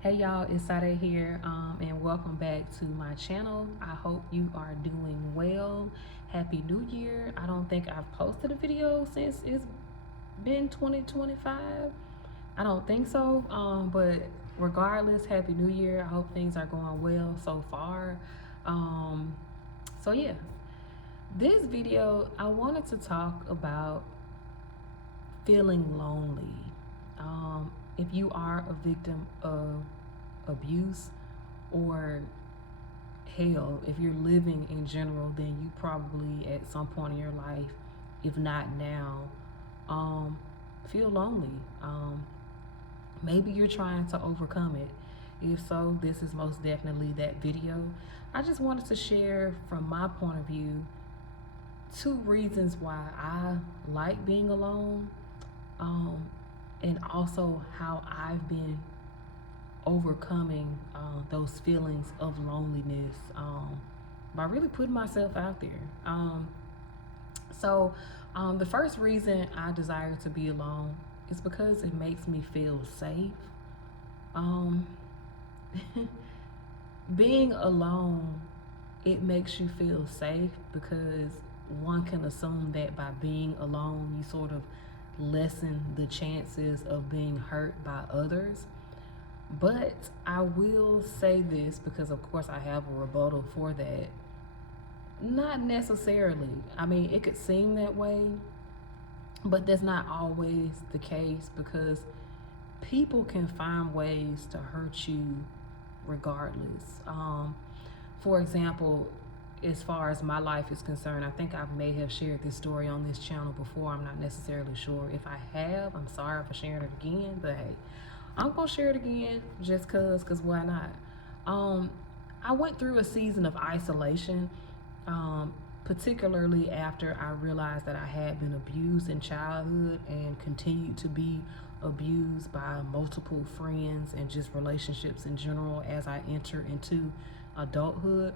Hey y'all, it's Sade here, and welcome back to my channel. I hope you are doing well. Happy New Year. I don't think I've posted a video since it's been 2025. I don't think so, but regardless, Happy New Year. I hope things are going well so far. Um, so yeah, this video, I wanted to talk about feeling lonely. If you are a victim of abuse, or hell, if you're living in general, then you probably at some point in your life, if not now, um, feel lonely. Maybe you're trying to overcome it. If so, this is most definitely that video. I just wanted to share from my point of view two reasons why I like being alone, um, and also how I've been overcoming those feelings of loneliness by really putting myself out there. The first reason I desire to be alone is because it makes me feel safe. Um, Being alone, it makes you feel safe because one can assume that by being alone, you sort of lessen the chances of being hurt by others. But I will say this because, of course, I have a rebuttal for that. Not necessarily. I mean, it could seem that way, but that's not always the case because people can find ways to hurt you regardless. For example, as far as my life is concerned, I think I may have shared this story on this channel before. I'm not necessarily sure. If I have, I'm sorry for sharing it again, but hey, I'm gonna share it again just cause why not? Um, I went through a season of isolation, particularly after I realized that I had been abused in childhood and continued to be abused by multiple friends and just relationships in general as I enter into adulthood.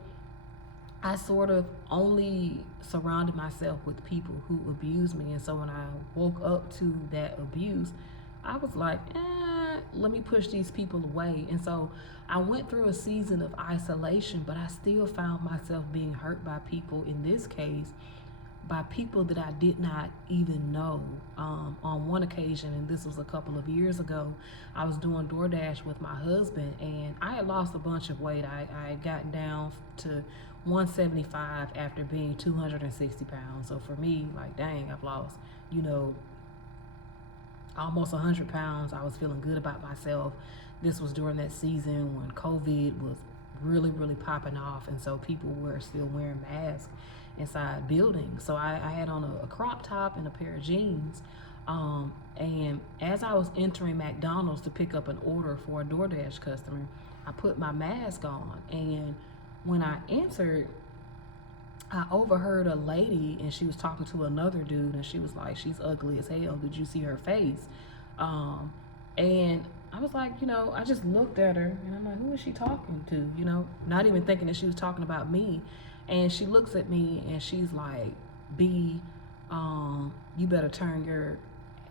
I sort of only surrounded myself with people who abused me. And so when I woke up to that abuse, I was like, let me push these people away. And so I went through a season of isolation, but I still found myself being hurt by people, in this case, by people that I did not even know. On one occasion, and this was a couple of years ago, I was doing DoorDash with my husband, and I had lost a bunch of weight. I had gotten down to 175 after being 260 pounds. So for me, like, dang, I've lost, you know, almost 100 pounds. I was feeling good about myself. This was during that season when COVID was really popping off, and so people were still wearing masks inside buildings. So I had on a crop top and a pair of jeans. And as I was entering McDonald's to pick up an order for a DoorDash customer, I put my mask on. And when I entered, I overheard a lady, and she was talking to another dude, and she was like, "She's ugly as hell. Did you see her face?" And I was like, I just looked at her, and I'm like, "Who is she talking to?" Not even thinking that she was talking about me. And she looks at me, and she's like, "B, you better turn your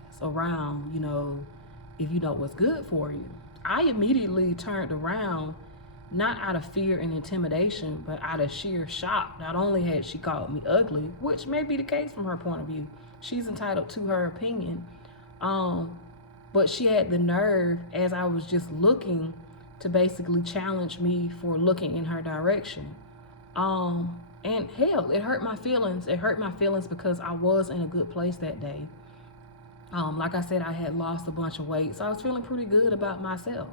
ass around, if you know what's good for you." I immediately turned around, not out of fear and intimidation, but out of sheer shock. Not only had she called me ugly, which may be the case from her point of view, she's entitled to her opinion, um, but she had the nerve, as I was just looking, to basically challenge me for looking in her direction. And hell, it hurt my feelings. It hurt my feelings because I was in a good place that day. Like I said, I had lost a bunch of weight, so I was feeling pretty good about myself.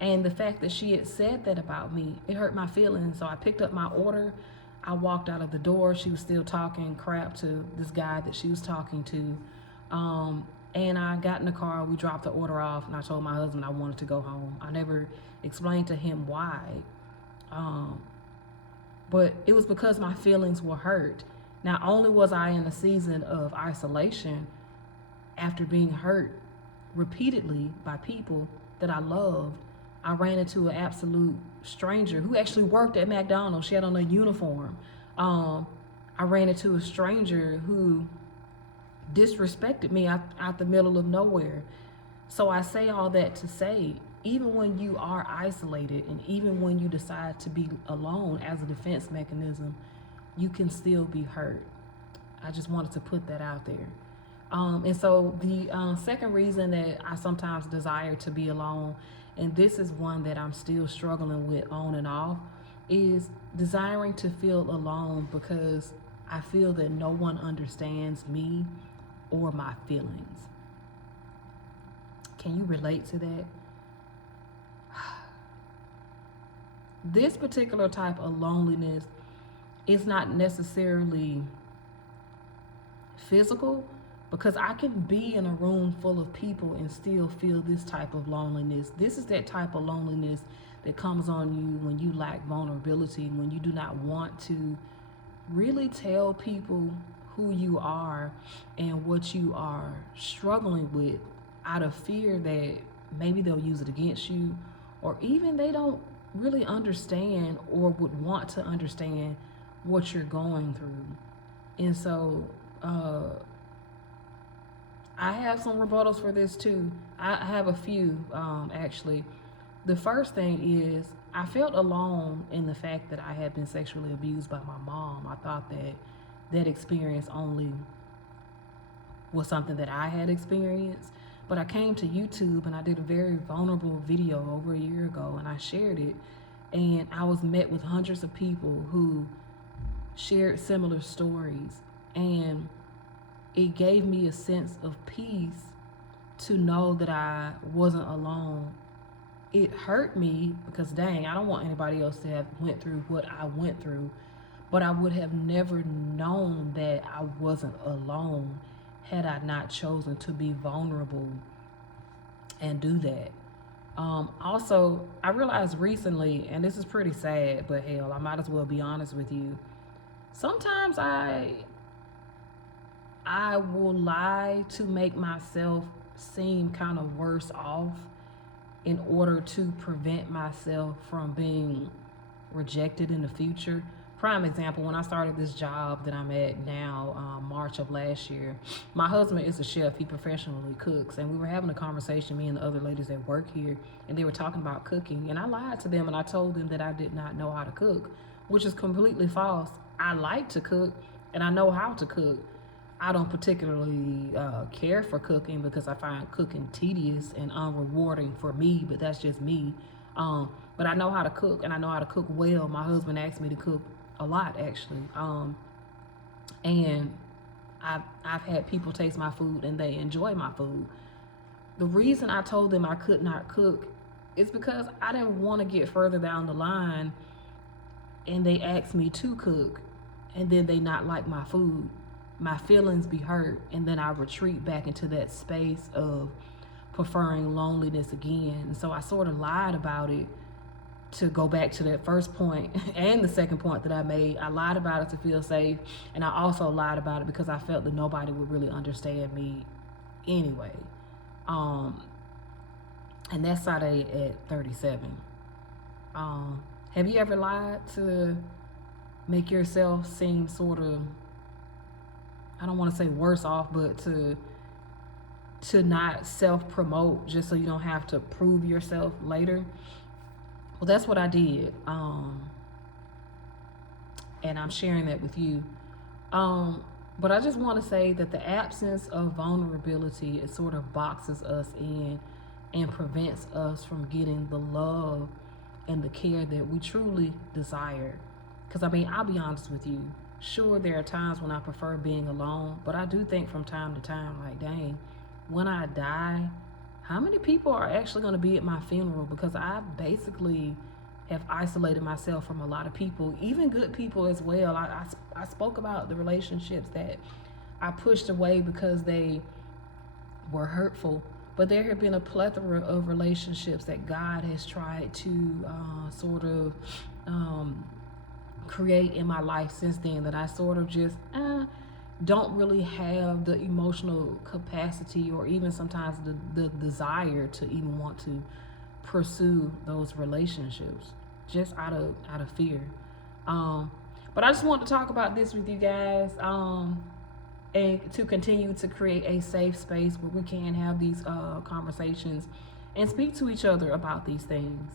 And the fact that she had said that about me, it hurt my feelings. So I picked up my order. I walked out of the door. She was still talking crap to this guy that she was talking to. And I got in the car. We dropped the order off, and I told my husband I wanted to go home. I never explained to him why. Um, but it was because my feelings were hurt. Not only was I in a season of isolation after being hurt repeatedly by people that I loved, I ran into an absolute stranger who actually worked at McDonald's. She had on a uniform. I ran into a stranger who disrespected me out the middle of nowhere. So I say all that to say, even when you are isolated and even when you decide to be alone as a defense mechanism, you can still be hurt. I just wanted to put that out there. And so the second reason that I sometimes desire to be alone, and this is one that I'm still struggling with on and off, is desiring to feel alone because I feel that no one understands me or my feelings. Can you relate to that? This particular type of loneliness is not necessarily physical, because I can be in a room full of people and still feel this type of loneliness. This is that type of loneliness that comes on you when you lack vulnerability, when you do not want to really tell people who you are and what you are struggling with, out of fear that maybe they'll use it against you, or even they don't really understand or would want to understand what you're going through. And so I have some rebuttals for this too. I have a few, actually. The first thing is I felt alone in the fact that I had been sexually abused by my mom. I thought that that experience only was something that I had experienced. But I came to YouTube and I did a very vulnerable video over a year ago, and I shared it. And I was met with hundreds of people who shared similar stories. And it gave me a sense of peace to know that I wasn't alone. It hurt me because, dang, I don't want anybody else to have went through what I went through, but I would have never known that I wasn't alone had I not chosen to be vulnerable and do that. Also, I realized recently, and this is pretty sad, but hell, I might as well be honest with you. Sometimes I will lie to make myself seem kind of worse off in order to prevent myself from being rejected in the future. Prime example, when I started this job that I'm at now, March of last year, my husband is a chef. He professionally cooks. And we were having a conversation, me and the other ladies that work here, and they were talking about cooking. And I lied to them and I told them that I did not know how to cook, which is completely false. I like to cook and I know how to cook. I don't particularly care for cooking because I find cooking tedious and unrewarding for me, but that's just me. But I know how to cook, and I know how to cook well. My husband asked me to cook a lot, actually. And I've had people taste my food and they enjoy my food. The reason I told them I could not cook is because I didn't want to get further down the line and they asked me to cook and then they not like my food. My feelings be hurt, and then I retreat back into that space of preferring loneliness again. And so I sort of lied about it to go back to that first point and the second point that I made. I lied about it to feel safe, and I also lied about it because I felt that nobody would really understand me anyway. And that's Sade at 37. Have you ever lied to make yourself seem sort of, I don't want to say worse off, but to not self-promote just so you don't have to prove yourself later? Well, that's what I did. And I'm sharing that with you. But I just want to say that the absence of vulnerability, it sort of boxes us in and prevents us from getting the love and the care that we truly desire. Because, I mean, I'll be honest with you. Sure, there are times when I prefer being alone, but I do think from time to time, like, dang, when I die, how many people are actually going to be at my funeral? Because I basically have isolated myself from a lot of people, even good people as well. I spoke about the relationships that I pushed away because they were hurtful, but there have been a plethora of relationships that God has tried to sort of create in my life since then that I sort of just don't really have the emotional capacity or even sometimes the desire to even want to pursue those relationships just out of fear. But I just want to talk about this with you guys and to continue to create a safe space where we can have these conversations and speak to each other about these things.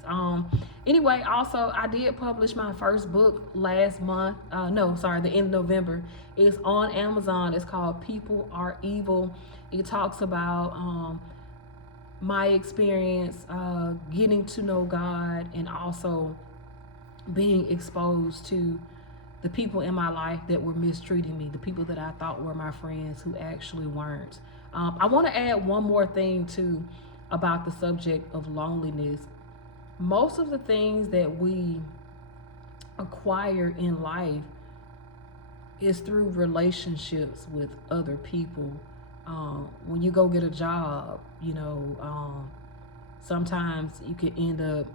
Anyway, also I did publish my first book last month. No, sorry, the end of November. It's on Amazon. It's called People Are Evil. It talks about my experience getting to know God, and also being exposed to the people in my life that were mistreating me, the people that I thought were my friends who actually weren't. I want to add one more thing too about the subject of loneliness. Most of the things that we acquire in life is through relationships with other people. When you go get a job, sometimes you could end up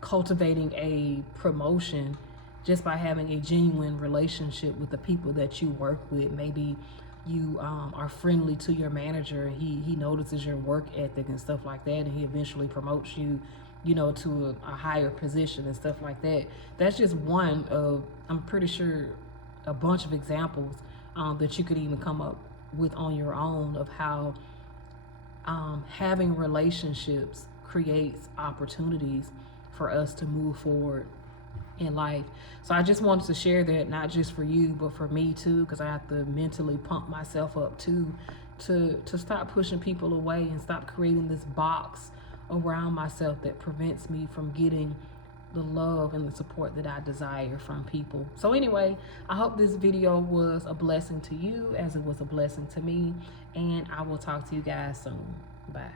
cultivating a promotion just by having a genuine relationship with the people that you work with. Maybe you are friendly to your manager, and he notices your work ethic and stuff like that, and he eventually promotes you, to a higher position and stuff like that. That's just one of, I'm pretty sure, a bunch of examples that you could even come up with on your own of how having relationships creates opportunities for us to move forward in life. So I just wanted to share that, not just for you, but for me too, because I have to mentally pump myself up too, to stop pushing people away and stop creating this box around myself that prevents me from getting the love and the support that I desire from people. So anyway, I hope this video was a blessing to you as it was a blessing to me, and I will talk to you guys soon. Bye.